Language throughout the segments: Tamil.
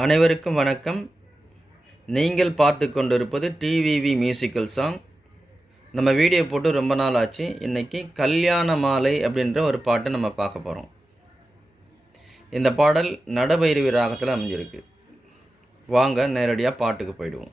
அனைவருக்கும் வணக்கம். நீங்கள் பார்த்து கொண்டிருப்பது டிவிவி மியூசிக்கல் சாங். நம்ம வீடியோ போட்டு ரொம்ப நாள் ஆச்சு. இன்றைக்கி கல்யாண மாலை அப்படின்ற ஒரு பாட்டை நம்ம பார்க்க போகிறோம். இந்த பாடல் நடபைரவி ராகத்தில் அமைஞ்சிருக்கு. வாங்க நேரடியாக பாட்டுக்கு போயிடுவோம்.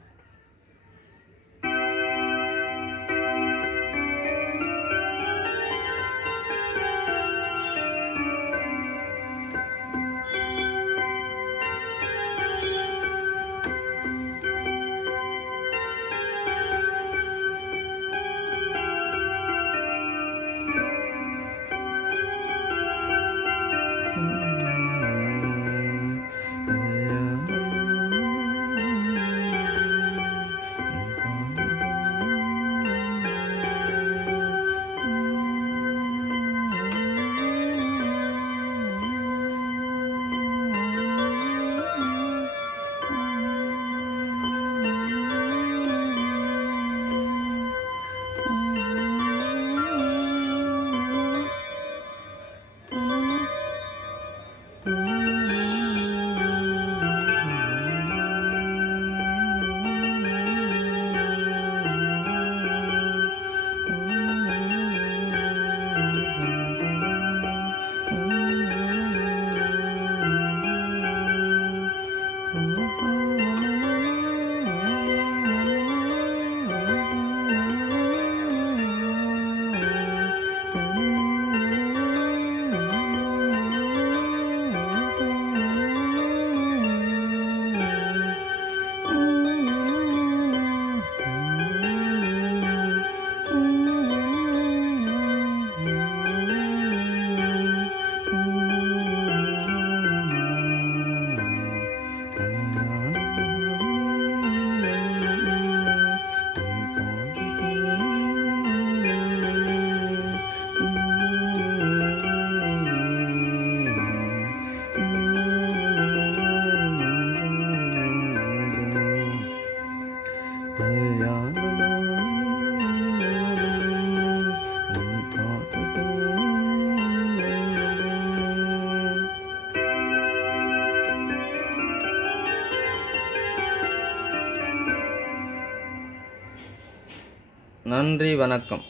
நன்றி, வணக்கம்.